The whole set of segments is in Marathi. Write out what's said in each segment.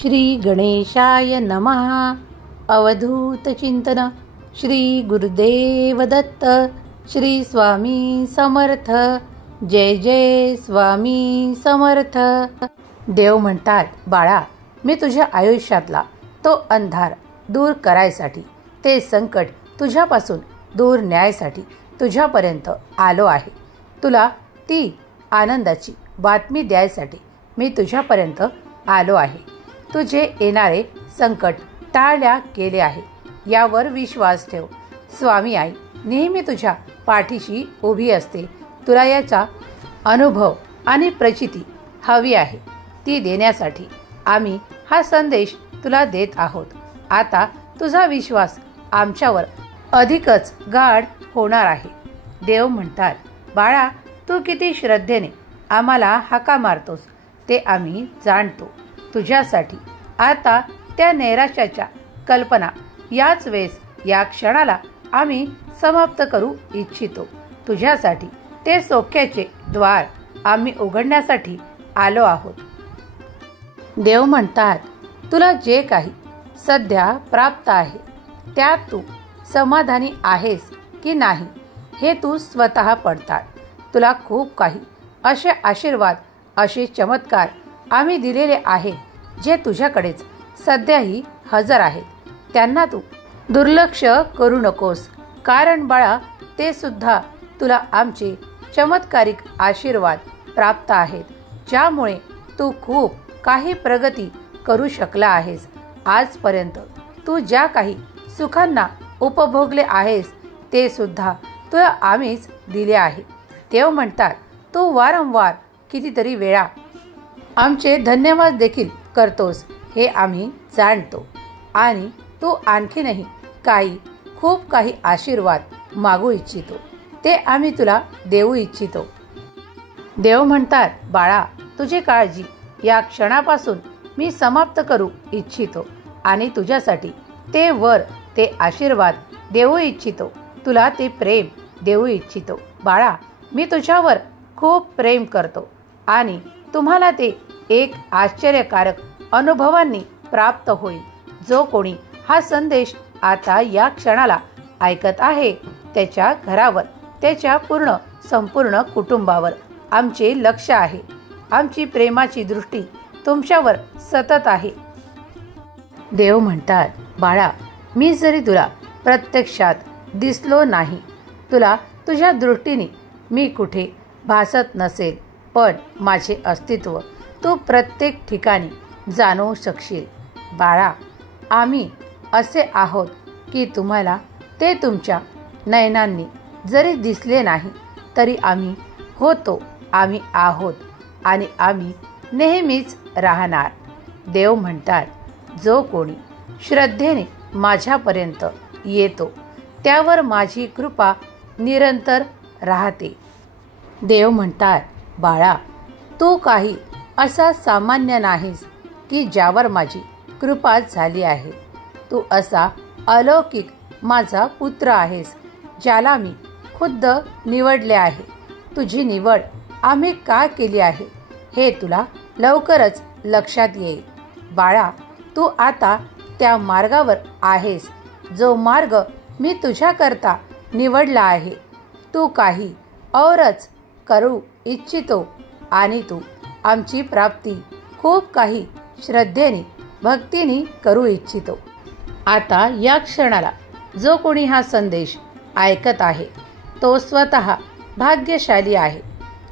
श्री गणेशाय नमः. अवधूत चिंतन. श्री गुरुदेव दत्त. श्री स्वामी समर्थ. जय जय स्वामी समर्थ. देव म्हणतात, बाळा, मी तुझ्या आयुष्यातला तो अंधार दूर करायसाठी, ते संकट तुझ्यापासून दूर न्यायसाठी तुझ्यापर्यंत आलो आहे. तुला ती आनंदाची बातमी द्यायसाठी मी तुझ्यापर्यंत आलो आहे. तुझे येणारे संकट टाळल्या गेले आहे, यावर विश्वास ठेव. स्वामी आई नेहमी तुझ्या पाठीशी उभी असते. तुला याचा अनुभव आणि प्रचिती हवी आहे, ती देण्यासाठी आम्ही हा संदेश तुला देत आहोत. आता तुझा विश्वास आमच्यावर अधिकच गाढ होणार आहे. देव म्हणतात, बाळा, तू किती श्रद्धेने आम्हाला हाका मारतोस ते आम्ही जाणतो. तुझ्यासाठी आता त्या नैराश्याच्या कल्पना याच वेळेस, या क्षणाला आम्ही समाप्त करू इच्छितो. तुझ्यासाठी ते सौख्याचे द्वार आम्ही उघडण्यासाठी आलो आहोत. देव म्हणतात, तुला जे काही सध्या प्राप्त आहे त्यात तू समाधानी आहेस की नाही हे तू स्वतः पडताळ. तुला खूप काही असे आशीर्वाद, असे चमत्कार आम्ही दिलेले आहेत, जे तुझ्याकडेच सध्याही हजर आहेत. त्यांना तू दुर्लक्ष करू नकोस, कारण बाळा, ते सुद्धा तुला आमचे चमत्कारिक आशीर्वाद प्राप्त आहेत, ज्यामुळे तू खूप काही प्रगती करू शकला आहेस. आजपर्यंत तू ज्या काही सुखांना उपभोगले आहेस ते सुद्धा तुला आम्हीच दिले आहे. देव म्हणतात, तू वारंवार कितीतरी वेळा आमचे धन्यवाद देखील करतोस हे आम्ही जाणतो, आणि तू आणखीनही खूप काही आशीर्वाद मागू इच्छितो, ते आम्ही तुला देऊ इच्छितो. देव म्हणतात, बाळा, तुझी काळजी या क्षणापासून मी समाप्त करू इच्छितो आणि तुझ्यासाठी ते वर, ते आशीर्वाद देऊ इच्छितो. तुला ते प्रेम देऊ इच्छितो. बाळा, मी तुझ्यावर खूप प्रेम करतो आणि तुम्हाला ते एक आश्चर्यकारक अनुभवांनी प्राप्त होईल. जो कोणी हा संदेश आता या क्षणाला ऐकत आहे, त्याच्या घरावर, त्याच्या संपूर्ण कुटुंबावर आमचे लक्ष आहे. आमची प्रेमाची दृष्टी तुमच्यावर सतत आहे. देव म्हणतात, बाळा, मी जरी तुला प्रत्यक्षात दिसलो नाही, तुला तुझ्या दृष्टीने मी कुठे भासत नसेल, पण माझे अस्तित्व तू प्रत्येक ठिकाणी जाणवू शकशील. बाळा, आम्ही असे आहोत की तुम्हाला ते तुमच्या नयनांनी जरी दिसले नाही तरी आम्ही होतो, आम्ही आहोत आणि आम्ही नेहमीच राहणार. देव म्हणतात, जो कोणी श्रद्धेने माझ्यापर्यंत येतो त्यावर माझी कृपा निरंतर राहते. देव म्हणतात, बाळा, तू काही असा सामान्य नाहीस की ज्यावर माझी कृपा झाली आहे. तू असा अलौकिक माझा पुत्र आहेस, ज्याला मी खुद्द निवडले आहे. तुझी निवड आम्ही का केली आहे हे तुला लवकरच लक्षात येईल. बाळा, तू आता त्या मार्गावर आहेस, जो मार्ग मी तुझ्याकरता निवडला आहे. तू काही औरच करू इच्छितो आणि तू आमची प्राप्ती खूप काही श्रद्धेने, भक्तीने करू इच्छितो. आता या क्षणाला जो कोणी हा संदेश ऐकत आहे तो स्वतः भाग्यशाली आहे,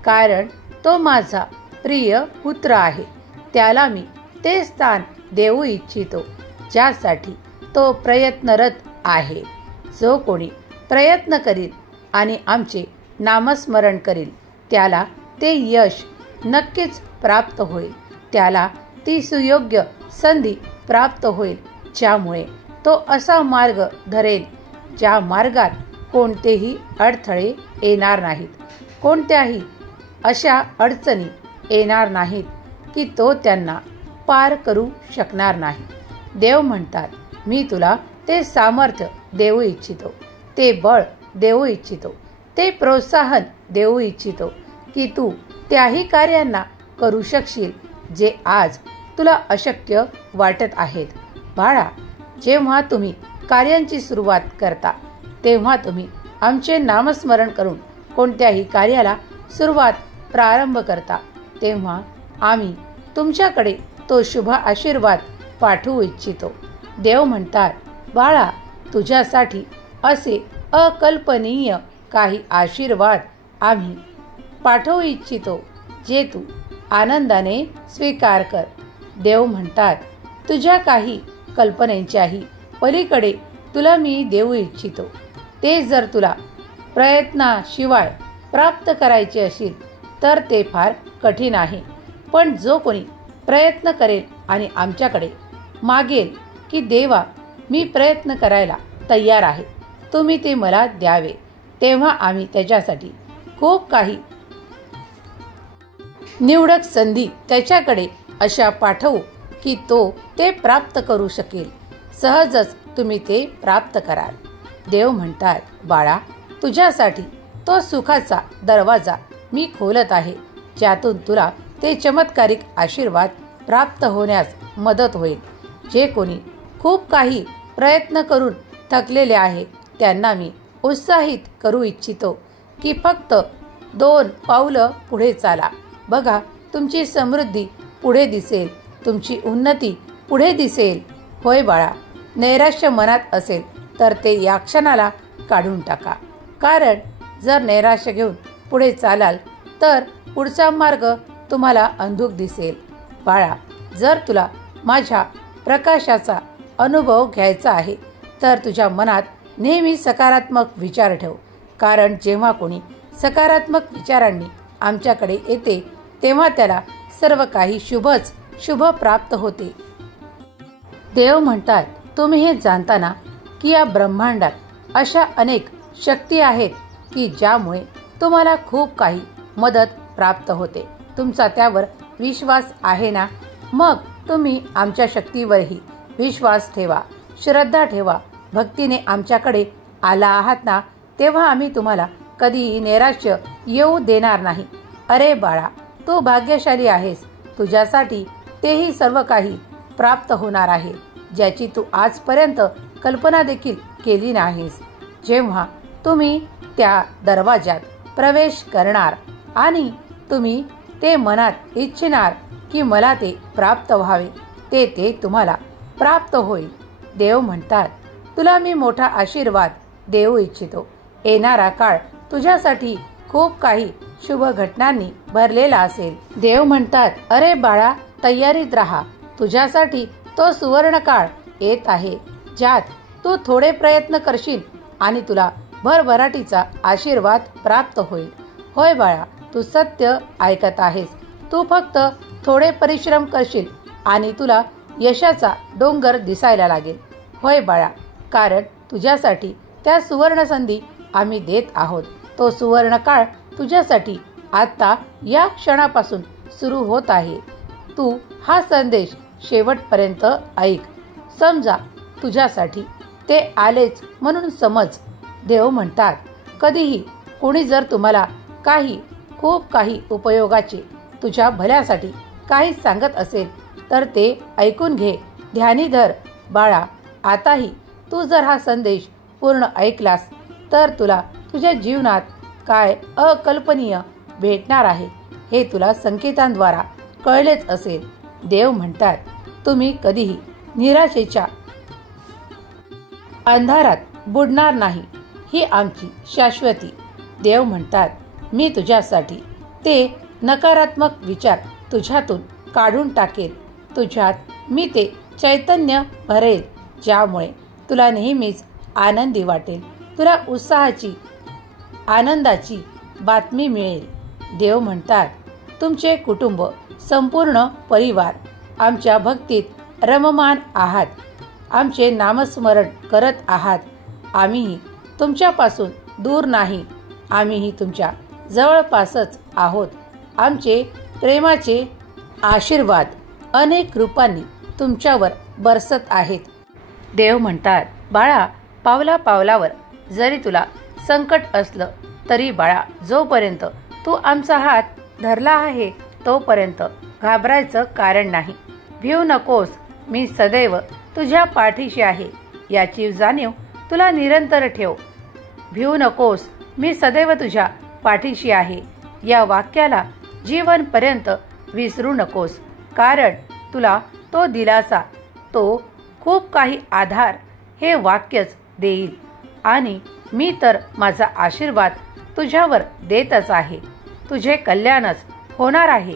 कारण तो माझा प्रिय पुत्र आहे. त्याला मी ते स्थान देऊ इच्छितो ज्यासाठी तो प्रयत्नरत आहे. जो कोणी प्रयत्न करील आणि आमचे नामस्मरण करील त्याला ते यश नक्कीच प्राप्त होईल. त्याला ती सुयोग्य संधी प्राप्त होईल, ज्यामुळे तो असा मार्ग धरेल ज्या मार्गात कोणतेही अडथळे येणार नाहीत, कोणत्याही अशा अडचणी येणार नाहीत की तो त्यांना पार करू शकणार नाही. देव म्हणतात, मी तुला ते सामर्थ्य देऊ इच्छितो, ते बळ देऊ इच्छितो, ते प्रोत्साहन देऊ इच्छितो की तू त्याही कार्यांना करू शकशील जे आज तुला अशक्य वाटत आहेत. बाळा, जेव्हा तुम्ही कार्यांची सुरुवात करता तेव्हा तुम्ही आमचे नामस्मरण करून कोणत्याही कार्याला प्रारंभ करता तेव्हा आम्ही तुमच्याकडे तो शुभ आशीर्वाद पाठवू इच्छितो. देव म्हणतात, बाळा, तुझ्यासाठी असे अकल्पनीय काही आशीर्वाद आम्ही पाठवू इच्छितो जे तू आनंदाने स्वीकार कर. देव म्हणतात, तुझ्या काही कल्पनेच्याही पलीकडे तुला मी देऊ इच्छितो. ते जर तुला प्रयत्नाशिवाय प्राप्त करायचे असेल तर ते फार कठीण आहे. पण जो कोणी प्रयत्न करेल आणि आमच्याकडे मागेल की देवा, मी प्रयत्न करायला तयार आहे, तुम्ही ते मला द्यावे, तेव्हा आम्ही त्याच्यासाठी खूप काही निवडक संधी त्याच्याकडे अशा पाठवू की तो ते प्राप्त करू शकेल. सहजच तुम्ही ते प्राप्त कराल. देव म्हणतात, बाळा, तुझ्यासाठी तो सुखाचा दरवाजा मी खोलत आहे, ज्यातून तुला ते चमत्कारिक आशीर्वाद प्राप्त होण्यास मदत होईल. जे कोणी खूप काही प्रयत्न करून थकलेले आहे त्यांना मी उत्साहित करू इच्छितो की फक्त 2 पावलं पुढे चाला. बघा, तुमची समृद्धी पुढे दिसेल, तुमची उन्नती पुढे दिसेल. होय बाळा, नैराश्य मनात असेल तर ते या क्षणाला काढून टाका. कारण जर नैराश्य घेऊन पुढे चालाल तर पुढचा मार्ग तुम्हाला अंधुक दिसेल. बाळा, जर तुला माझ्या प्रकाशाचा अनुभव घ्यायचा आहे तर तुझ्या मनात नेहमी सकारात्मक विचार ठेव. कारण जेव्हा कोणी सकारात्मक विचारांनी आमच्याकडे येते तेव्हा त्याला सर्व काही शुभ प्राप्त होते. देव म्हणतात, तुम्ही हे जाणताना की या ब्रह्मांडात अशा अनेक शक्ती आहेत की ज्यामुळे तुम्हाला खूप काही मदत प्राप्त होते. तुमचा त्यावर विश्वास आहे ना? मग तुम्ही आमच्या शक्तीवरही विश्वास ठेवा, श्रद्धा ठेवा. भक्तीने आमच्याकडे आला आहात ना, तेव्हा आम्ही तुम्हाला कधीही नैराश्य येऊ देणार नाही. अरे बाळा, तू भाग्यशाली आहेस. तुझ्यासाठी तेही सर्व काही प्राप्त होणार आहे ज्याची तू आजपर्यंत कल्पना देखील केली नाहीस. जेव्हा तुम्ही त्या दरवाजात प्रवेश करणार आणि तुम्ही ते मनात इच्छिणार की मला ते प्राप्त व्हावे, ते तुम्हाला प्राप्त होईल. देव म्हणतात, तुला मी मोठा आशीर्वाद देऊ इच्छितो. येणारा काळ तुझ्यासाठी खूप काही शुभ घटनांनी भरलेला असेल. देव म्हणतात, अरे बाळा, तयारीत राहा. तुझ्यासाठी तो सुवर्ण काळ येत आहे ज्यात तू थोडे प्रयत्न करशील आणि तुला भरभराटीचा आशीर्वाद प्राप्त होईल. होय बाळा, तू सत्य ऐकत आहेस. तू फक्त थोडे परिश्रम करशील आणि तुला यशाचा डोंगर दिसायला लागेल. होय बाळा, कारण तुझ्यासाठी त्या सुवर्ण संधी आम्ही देत आहोत. तो सुवर्ण काळ तुझ्यासाठी आता या क्षणापासून सुरू होत आहे. तू हा संदेश शेवटपर्यंत ऐक. समजा तुझ्यासाठी ते आलेच म्हणून समज. देव म्हणतात, कधीही कोणी जर तुम्हाला खूप काही उपयोगाचे, तुझ्या भल्यासाठी काही सांगत असेल तर ते ऐकून घे, ध्यानी धर. बाळा, आताही तू जर हा संदेश पूर्ण ऐकलास तर तुला तुझ्या जीवनात काय अकल्पनीय भेटणार आहे हे तुला संकेतांद्वारा कळलेच असेल. देव म्हणतात, तुम्ही कधीही निराशेच्या अंधारात बुडणार नाही, ही आमची शाश्वती. देव म्हणतात, मी तुझ्यासाठी ते नकारात्मक विचार तुझ्यातून काढून टाकेल. तुझ्यात मी ते चैतन्य भरेल ज्यामुळे तुला नेहमीच आनंदी वाटेल. तुला उत्साहाची, आनंदाची बातमी मिळेल. देव म्हणतात, तुमचे कुटुंब, संपूर्ण परिवार आमच्या भक्तीत रममान आहात. आमचे नामस्मरण करत आहात. आम्हीही तुमच्यापासून दूर नाही, आम्हीही तुमच्या जवळपासच आहोत. आमचे प्रेमाचे आशीर्वाद अनेक रूपांनी तुमच्यावर बरसत आहेत. देव म्हणतात, बाळा, पावला पावलावर जरी तुला संकट असलं तरी बाळा, जोपर्यंत तू आमचा हात धरला आहे तोपर्यंत घाबरायचं कारण नाही. भिवू नकोस, मी सदैव तुझ्या पाठीशी आहे याची जाणीव तुला निरंतर ठेव. भिवू नकोस, मी सदैव तुझ्या पाठीशी आहे या वाक्याला जीवनपर्यंत विसरू नकोस, कारण तुला तो दिलासा, तो खूप काही आधार हे वाक्यच देईल आणि मी तर माझा आशीर्वाद तुझ्यावर देतच आहे. तुझे कल्याणच होणार आहे.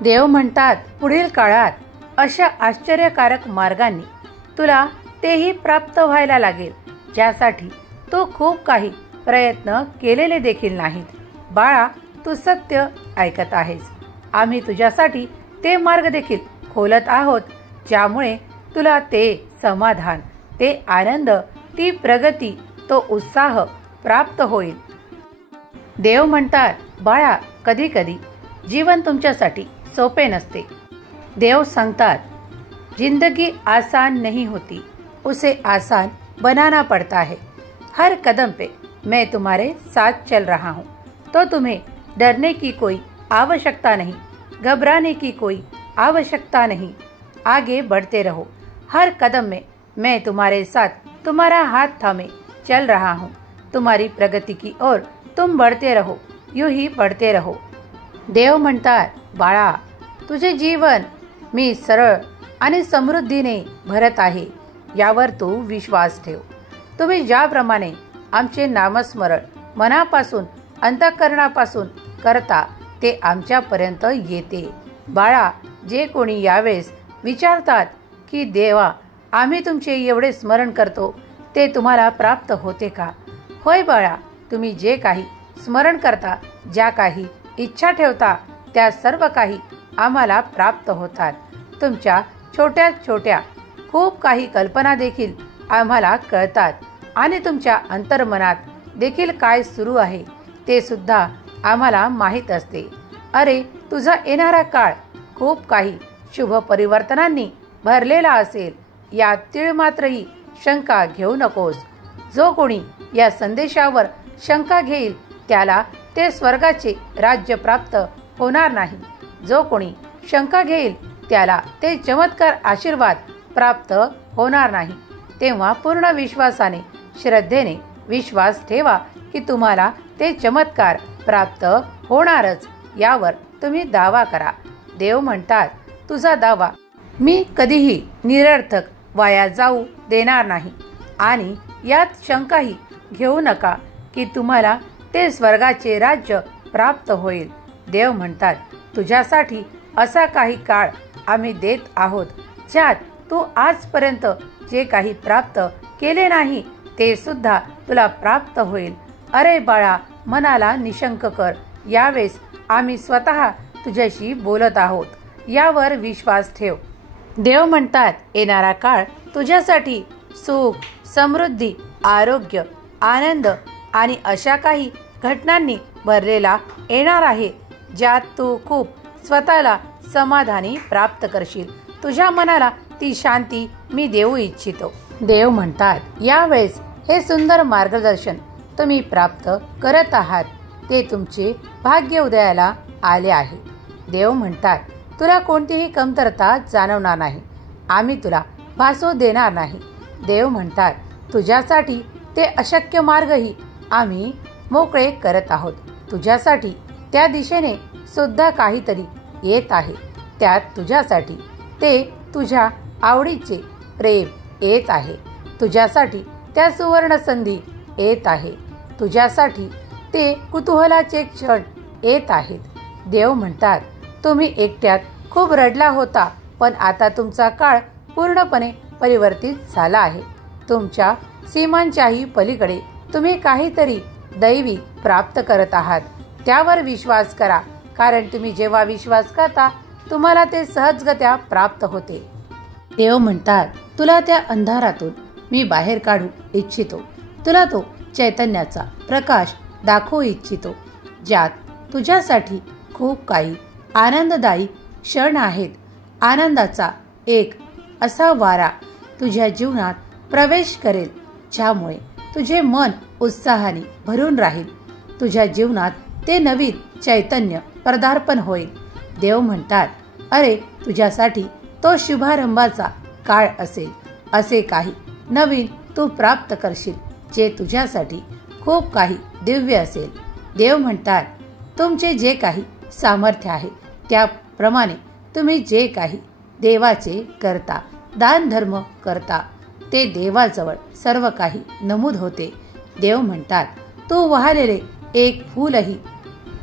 देव म्हणतात पुढील काळात अशा आश्चर्यकारक मार्गांनी तुला तेही प्राप्त व्हायला लागेल ज्यासाठी तू खूप काही प्रयत्न केलेले देखील नाहीत. बाळा, तू सत्य ऐकत आहेस. आम्ही तुझ्यासाठी ते मार्ग देखील खोलत आहोत ज्यामुळे तुला ते समाधान, ते आनंद, ती प्रगती, तो उत्साह प्राप्त होईल. देव म्हणतात बाळा, कधी कधी जीवन तुमच्यासाठी सोपे नसते. देव सांगतात जिंदगी आसान नहीं होती, उसे आसान बनाना पड़ता है. हर कदम पे मैं तुम्हारे साथ चल रहा हूँ, तो तुम्हें डरने की कोई आवश्यकता नहीं, घबराने की कोई आवश्यकता नहीं. आगे बढ़ते रहो. हर कदम में मैं तुम्हारे साथ तुम्हारा हाथ थामे चल रहा हूँ. तुम्हारी प्रगति की ओर तुम बढ़ते रहो, यूं ही बढ़ते रहो. देव म्हणतात बाळा, तुझे जीवन मी सरळ आणि समृद्धीने भरत आहे यावर तू विश्वास ठेव. तुम्ही ज्याप्रमाणे आमचे नामस्मरण मनापासून, अंतःकरणापासून करता ते आमच्यापर्यंत येते. बाळा, जे कोणी यावेळेस विचारतात की देवा, आम्ही तुमचे एवढे स्मरण करतो ते तुम्हाला प्राप्त होते का? होय बाळा, तुम्ही जे काही स्मरण करता, ज्या काही इच्छा ठेवता, त्या सर्व काही आम्हाला प्राप्त होतात. तुमच्या छोट्या छोट्या खूप काही कल्पना देखील आम्हाला कळतात आणि तुमच्या अंतर्मनात देखील काय सुरू आहे ते सुद्धा आम्हाला माहीत असते. अरे, तुझा येणारा काळ खूप काही शुभ परिवर्तनांनी भरलेला असेल यात तीळ मात्रही शंका घेऊ नकोस. जो कोणी या संदेशावर शंका घेईल त्याला ते स्वर्गाचे राज्य प्राप्त होणार नाही. जो कोणी शंका घेईल त्याला ते चमत्कार आशीर्वाद प्राप्त होणार नाही. तेव्हा पूर्ण विश्वासाने, श्रद्धेने विश्वास ठेवा की तुम्हाला ते चमत्कार प्राप्त होणारच यावर तुम्ही दावा करा. देव म्हणतात तुझा दावा मी कधीही निरर्थक वाया जाऊ देणार नाही आणि यात शंकाही घेऊ नका की तुम्हाला ते स्वर्गाचे राज्य प्राप्त होईल. देव म्हणतात तुझ्यासाठी असा काही काळ आम्ही देत आहोत ज्यात तू आजपर्यंत जे काही प्राप्त केले नाही ते सुद्धा तुला प्राप्त होईल. अरे बाळा, मनाला निशंक कर. यावेळेस आम्ही स्वतः तुझ्याशी बोलत आहोत यावर विश्वास ठेव. देव म्हणतात येणारा काळ तुझ्यासाठी सुख, समृद्धी, आरोग्य, आनंद आणि अशा काही घटनांनी भरलेला येणार आहे ज्यात तू खूप स्वतःला समाधानी प्राप्त करशील. तुझ्या मनाला ती शांती मी देऊ इच्छितो. देव म्हणतात यावेळेस हे सुंदर मार्गदर्शन तुम्ही प्राप्त करत आहात ते तुमचे भाग्य उदयाला आले आहे. देव म्हणतात तुला कोणतीही कमतरता जाणवणार नाही. आम्ही तुला भासू देणार नाही. देव म्हणतात तुझ्यासाठी ते अशक्य मार्गही आम्ही मोकळे करत आहोत. तुझ्यासाठी त्या दिशेने सुद्धा काहीतरी येत आहे. त्यात तुझ्यासाठी ते तुझ्या आवडीचे प्रेम येत आहे. तुझ्यासाठी त्या सुवर्ण संधी येत आहे. तुझ्यासाठी ते कुतूहलाचे क्षण येत आहेत. देव म्हणतात तुम्ही एकट्यात खूप रडला होता, पण आता तुमचा काळ पूर्णपणे परिवर्तित झाला आहे. तुमच्या सीमांच्याही पलीकडे तुम्ही काहीतरी दैवी प्राप्त करत आहात. त्यावर विश्वास करा, कारण तुम्ही जेव्हा विश्वास करता तुम्हाला ते सहजगत्या प्राप्त होते. देव म्हणतात तुला त्या अंधारातून मी बाहेर काढू इच्छितो. तुला तो चैतन्याचा प्रकाश दाखवू इच्छितो ज्यात तुझ्यासाठी खूप काही आनंददायी क्षण आहेत. आनंदाचा एक असा वारा तुझ्या जीवनात प्रवेश करेल ज्यामुळे तुझे मन उत्साहाने भरून राहील. तुझ्या जीवनात ते नवीन चैतन्य पदार्पण होईल. देव म्हणतात अरे, तुझ्यासाठी तो शुभारंभाचा काळ असेल. असे काही नवीन तू प्राप्त करशील जे तुझ्यासाठी खूप काही दिव्य असेल. देव म्हणतात, तुमचे जे काही सामर्थ्य आहे त्याप्रमाणे तुम्ही जे काही देवाचे करता, दान धर्म करता, ते देवाजवळ सर्व काही नमूद होते. देव म्हणतात, तू वाहलेले एक फूलही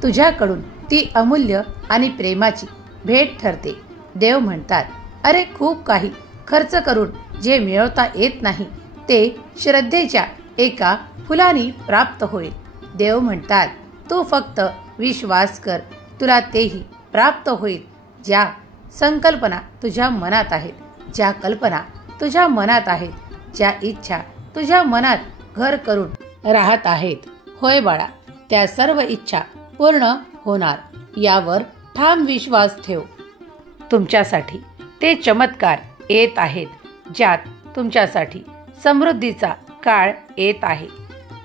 तुझ्याकडून ती अमूल्य आणि प्रेमाची भेट ठरते. देव म्हणतात, अरे खूप काही खर्च करून जे मिळवता येत नाही ते श्रद्धेच्या एका फुलाने प्राप्त होईल. देव म्हणतात, तू फक्त विश्वास कर, तुला तेही प्राप्त होईल. ज्या संकल्पना तुझ्या मनात आहेत, ज्या कल्पना तुझ्या मनात आहेत, ज्या इच्छा तुझ्या मनात घर करून राहत आहेत, होय बाळा, त्या सर्व इच्छा पूर्ण होणार. यावर ठाम विश्वास ठेव. तुमच्यासाठी ते चमत्कार येत आहेत, ज्यात तुमच्यासाठी समृद्धीचा काळ येत आहे.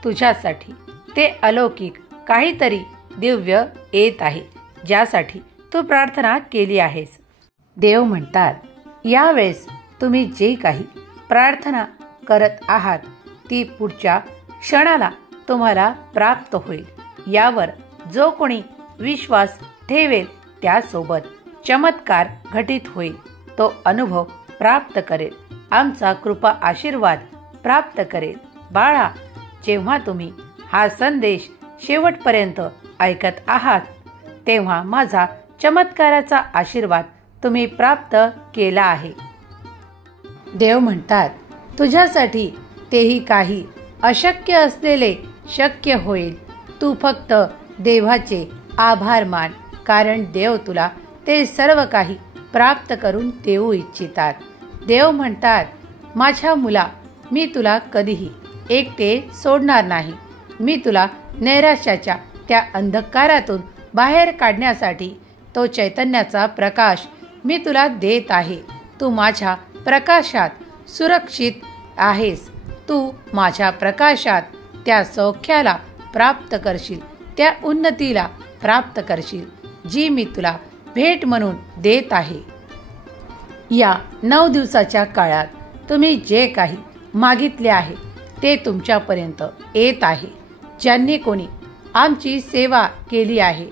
तुझ्यासाठी ते अलौकिक काहीतरी दिव्य येत आहे, ज्यासाठी तू प्रार्थना केली आहेस. देव म्हणतात, यावेळेस तुम्ही जे काही प्रार्थना करत आहात ती पुढच्या क्षणाला तुम्हाला प्राप्त होईल. यावर जो कोणी विश्वास ठेवेल त्यासोबत चमत्कार घटित होईल. तो अनुभव प्राप्त करेल, आमचा कृपा आशीर्वाद प्राप्त करेल. बाळा, जेव्हा तुम्ही हा संदेश शेवटपर्यंत ऐकत आहात तेव्हा माझा चमत्काराचा आशीर्वाद तुम्ही प्राप्त केला आहे. देव म्हणतात, तुझ्यासाठी तेही काही अशक्य असलेले शक्य होईल. तू फक्त देवाचे आभार मान, कारण देव तुला ते सर्व काही प्राप्त करून देऊ इच्छितात. देव म्हणतात, माझ्या मुला, मी तुला कधीही एकटे सोडणार नाही. मी तुला नैराश्याच्या त्या अंधकारातून बाहेर काढण्यासाठी तो चैतन्याचा प्रकाश मी तुला देत आहे. तू माझ्या प्रकाशात सुरक्षित आहेस. तू माझ्या प्रकाशात त्या सौख्याला प्राप्त करशील, त्या उन्नतीला प्राप्त करशील जी मी तुला भेट म्हणून देत आहे. या 9 दिवसाच्या काळात तुम्ही जे काही मागितले आहे ते तुमच्यापर्यंत येत आहे. ज्यांनी कोणी आमची सेवा केली आहे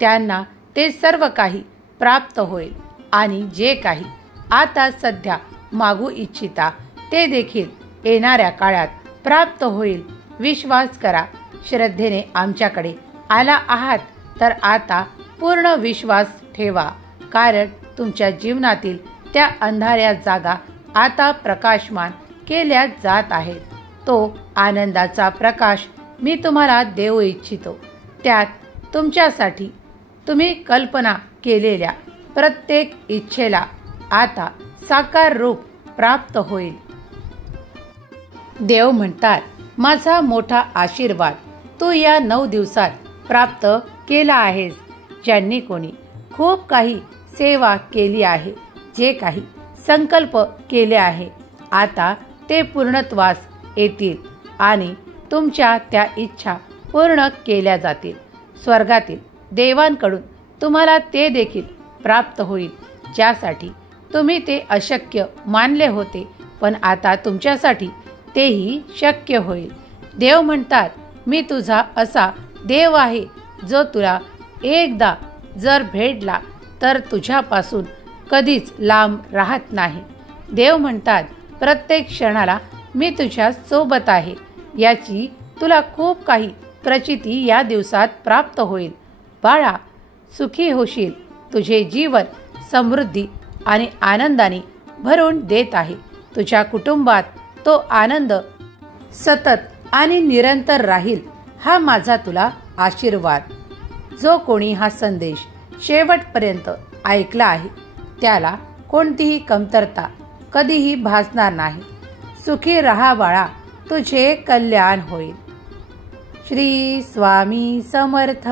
त्यांना ते सर्व काही प्राप्त होईल आणि जे काही आता सध्या मागू इच्छिता ते देखील येणाऱ्या काळात प्राप्त होईल. विश्वास करा. श्रद्धेने आमच्याकडे आला आहात तर आता पूर्ण विश्वास ठेवा, कारण तुमच्या जीवनातील त्या अंधाऱ्या जागा आता प्रकाशमान केल्या जात आहेत. तो आनंदाचा प्रकाश मी तुम्हाला देऊ इच्छितो. त्यात तुमच्यासाठी तुम्ही कल्पना केलेल्या प्रत्येक इच्छेला आता साकार रूप प्राप्त होईल. देव म्हणतात, माझा मोठा आशीर्वाद तू या 9 दिवसात प्राप्त केला आहेस. ज्यांनी कोणी खूप काही सेवा केली आहे, जे काही संकल्प केले आहे, आता ते पूर्णत्वास येतील आणि तुमच्या त्या इच्छा पूर्ण केल्या जातील. स्वर्गातील देवांकडून तुम्हाला ते देखील प्राप्त होईल ज्यासाठी तुम्ही ते अशक्य मानले होते, पण आता तुमच्यासाठी तेही शक्य होईल. देव म्हणतात, मी तुझा असा देव आहे जो तुला एकदा जर भेटला तर तुझ्यापासून कधीच लांब राहत नाही. देव म्हणतात, प्रत्येक क्षणाला मी तुझ्या सोबत आहे. याची तुला खूप काही प्रचिती या दिवसात प्राप्त होईल. बाळा, सुखी होशील. तुझे जीवन समृद्धी आणि आनंदाने भरून देत आहे. तुझ्या कुटुंबात तो आनंद सतत आणि निरंतर राहील, हा माझा तुला आशीर्वाद. जो कोणी हा संदेश शेवटपर्यंत ऐकला आहे त्याला कोणतीही कमतरता कधीही भासणार नाही. सुखी रहा बाळा, तुझे कल्याण होईल. श्री स्वामी समर्थ.